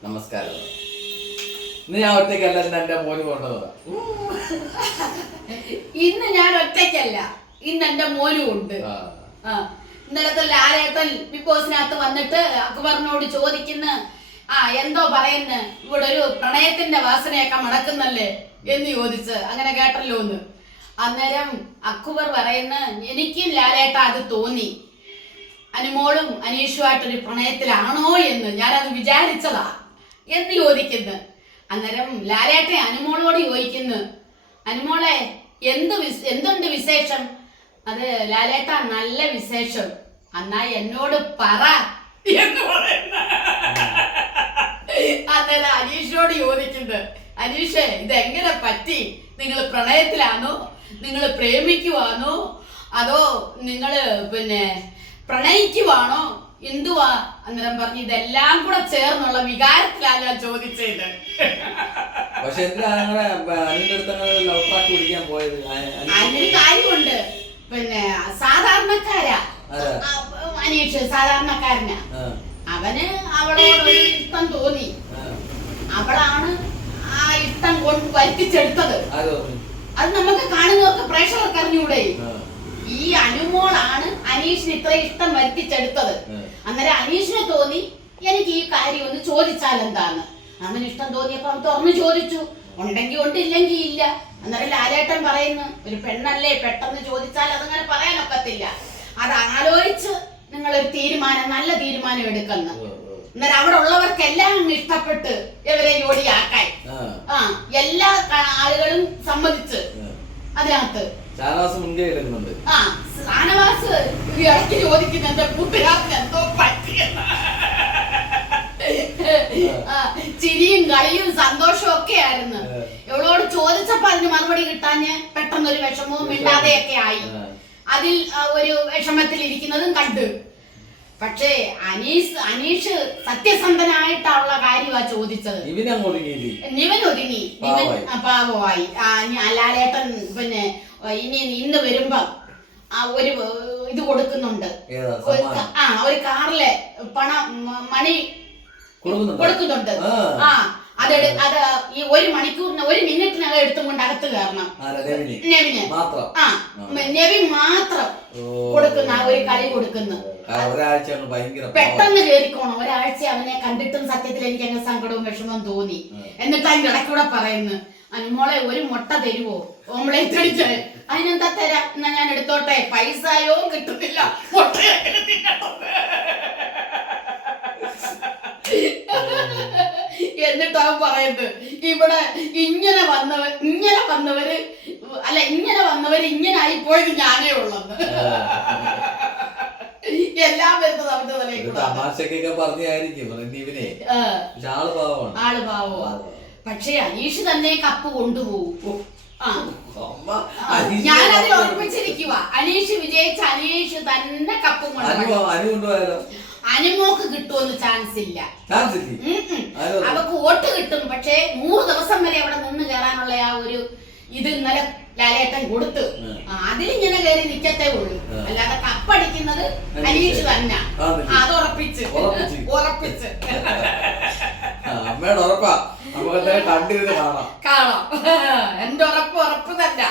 നമസ്കാരം. ഇന്ന് ഞാൻ ഒറ്റയ്ക്കല്ല ഇന്ന് എന്റെ മോന് കൊണ്ടുവന്നതാ ഇന്ന് ഞാൻ ഒറ്റയ്ക്കല്ല ഇന്ന് എന്റെ മോനും ഉണ്ട്. ആ. ഇന്നലത്തെ ലാലേട്ടൻ ബിഗ് ബോസിനകത്ത് വന്നിട്ട് അക്ബറിനോട് ചോദിക്കുന്ന ആ എന്തോ പറയുന്ന? ഇവിടെ ഒരു പ്രണയത്തിന്റെ വാസനയൊക്കെ മണക്കുന്നല്ലേ? എന്ന് ചോദിച്ച് അങ്ങനെ കേട്ടല്ലോ ഒന്ന് അന്നേരം അക്ബർ പറയുന്ന എനിക്കും ലാലേട്ട അത് തോന്നി. അനുമോളും അനീഷുമായിട്ടൊരു പ്രണയത്തിലാണോ എന്ന് ഞാനത് വിചാരിച്ചതാ. എന്ന് ചോദിക്കുന്നു. അന്നേരം ലാലേട്ടെ അനുമോളോട് ചോദിക്കുന്നു അനുമോളെ എന്ത് എന്തുണ്ട് വിശേഷം? അത് ലാലേട്ട നല്ല വിശേഷം. അന്നാ എന്നോട് പറ. എന്ന് പറയുന്ന അന്നേരം അനീഷിനോട് ചോദിക്കുന്നത് അനീഷേ ഇത് എങ്ങനെ പറ്റി? നിങ്ങൾ പ്രണയത്തിലാണോ നിങ്ങൾ പ്രേമിക്കുവാണോ അതോ നിങ്ങൾ പിന്നെ പ്രണയിക്കുവാണോ? എന്തുവാ? അന്നേരം പറഞ്ഞു ഇതെല്ലാം കൂടെ ചേർന്നുള്ള വികാരത്തിലാണ് ഞാൻ ചോദിച്ചത്. പക്ഷെ എന്തിനാ അങ്ങനെ അതിന്റെ അടുത്ത് അങ്ങനെ ലവ് ട്രാക്ക് പിടിക്കാൻ പോയത്? അ- അനി- അതിനൊരു കാര്യമുണ്ട്. പിന്നെ സാധാരണക്കാരാ. അനീഷ് സാധാരണക്കാരനാ. അവന് അവളോട് ഒരു ഇഷ്ടം തോന്നി. അവളാണ് ആ ഇഷ്ടം കൊണ്ട് വരുത്തിച്ചെടുത്തത്. അത് നമുക്ക് കാണുന്നവർക്ക് പ്രേക്ഷകർക്ക് അറിഞ്ഞൂടെ. ഈ അനുമോളാണ് അനീഷിന് ഇത്ര ഇഷ്ടം വരുത്തിച്ചെടുത്തത്. അന്നേരം അനീഷിന് തോന്നി എനിക്ക് ഈ കാര്യം ഒന്ന് ചോദിച്ചാൽ എന്താന്ന്? അവന് ഇഷ്ടം തോന്നിയപ്പോ അവൻ തുറന്നു ചോദിച്ചു. ഉണ്ടെങ്കിൽ ഉണ്ട് ഇല്ലെങ്കിൽ ഇല്ല. അന്നേരം ലാലേട്ടൻ പറയുന്നു ഒരു പെണ്ണല്ലേ പെട്ടെന്ന് ചോദിച്ചാൽ അതങ്ങനെ പറയാനൊക്കത്തില്ല അത് ആലോചിച്ച് നിങ്ങൾ ഒരു തീരുമാനം നല്ല തീരുമാനം എടുക്കുന്നു. അന്നേരം അവിടെ ഉള്ളവർക്കെല്ലാം ഇഷ്ടപ്പെട്ട് ഇവരെ ജോഡിയാക്കാൻ ആ, എല്ലാ ആളുകളും സമ്മതിച്ച്. അതിനകത്ത്. ഷാനവാസ് മുൻകൈ എടുക്കുന്നുണ്ട്. ആ സ്ഥാനവാസ് ഇത് ഇടയ്ക്ക് ചോദിക്കുന്ന എന്റെ കൂട്ടുകാരന് എന്തോ പറ്റിയെന്ന് ചിരിയും കളിയും സന്തോഷവും ഒക്കെ ആയിരുന്നു. ഇവളോട് ചോദിച്ചപ്പോ അതിന് മറുപടി കിട്ടാഞ്ഞ് പെട്ടെന്നൊരു വിഷമവും മിണ്ടാതെയൊക്കെ ആയി. അതിൽ ഒരു വിഷമത്തിൽ ഇരിക്കുന്നതും കണ്ടു. പക്ഷേ അനീഷ് അനീഷ് സത്യസന്ധനായിട്ടുള്ള കാര്യമാ ചോദിച്ചത്. നിവൻ ഒതുങ്ങി നിവൻ പാവമായി. ലാലേട്ടൻ പിന്നെ ഇനി ഇന്ന് വരുമ്പം ഒരു ഇത് കൊടുക്കുന്നുണ്ട്. ആ ഒരു കാറിലെ പണം മണി? കൊടുക്കുന്നുണ്ട്? ആ. ആ അതെടു അത് ഈ ഒരു മണിക്കൂറിന് ഒരു മിനിറ്റിനകം എടുത്തും കൊണ്ട് അകത്ത് കയറണം. നെവിന്. ആ നെവിൻ മാത്രം കൊടുക്കുന്ന ആ ഒരു കളി കൊടുക്കുന്നു. പെട്ടെന്ന് കേറിക്കോണം. ഒരാഴ്ച അവനെ കണ്ടിട്ടും സത്യത്തിൽ എനിക്ക് അങ്ങനെ സങ്കടവും വിഷമവും തോന്നി. എന്നിട്ട് അതിന്റെ ഇടയ്ക്കൂടെ പറയുന്നു അനുമോളെ ഒരു മുട്ട തരുവോ? ഓംലേറ്റ് അടിച്ച്. അതിനെന്താ തരാം? എന്നാ ഞാൻ എടുത്തോട്ടെ. പൈസയോ? കിട്ടുന്നില്ല. എന്നിട്ട് പറയുന്നത്. ഇവിടെ ഇങ്ങനെ വന്നവർ ഇങ്ങനെ വന്നവര് അല്ല ഇങ്ങനെ വന്നവര് ഇങ്ങനെ ആയി പോയത് ഞാനേ ഉള്ളെന്ന്. എല്ലാം വരുന്നത് അവന്റെ തലയിൽ ഇത് കൂടെ തമാശക്കൊക്കെ പറഞ്ഞായിരിക്കും ഇവനെ. ആ, പക്ഷെ ആൾ പാവമാണ്. ആൾ പാവമാ പക്ഷേ അനീഷ് തന്നെ കപ്പ് കൊണ്ടുപോകും. ഞാനത് ഓർമ്മിച്ചിരിക്കുക അനീഷ് വിജയിച്ച അനീഷ് തന്നെ കപ്പും കൊണ്ടുപോകും. കൊണ്ടുപോയാലോ? അനുമോക്ക് കിട്ടുമെന്ന് ചാൻസ് ഇല്ല. ചാൻസ് പക്ഷേ നൂറ് ദിവസം വരെ അവിടെ നിന്ന് കയറാനുള്ള ആ ഒരു ഇത് ഇന്നലെ ലാലേട്ടൻ കൊടുത്തു. അതിലിങ്ങനെ കയറി നിക്കത്തേ ഉള്ളൂ. അല്ലാതെ കപ്പടിക്കുന്നത് അനീഷ്. തന്നെ. അത് ഉറപ്പിച്ച്. ഉറപ്പിച്ച്. ഉറപ്പിച്ച്. ആ, അമ്മയുടെ ഉറപ്പാ. നമുക്ക് എന്തായാലും കണ്ടിരുന്ന് കാണാം. കാണാം. എന്റെ ഉറപ്പ് ഉറപ്പ് തന്നെ.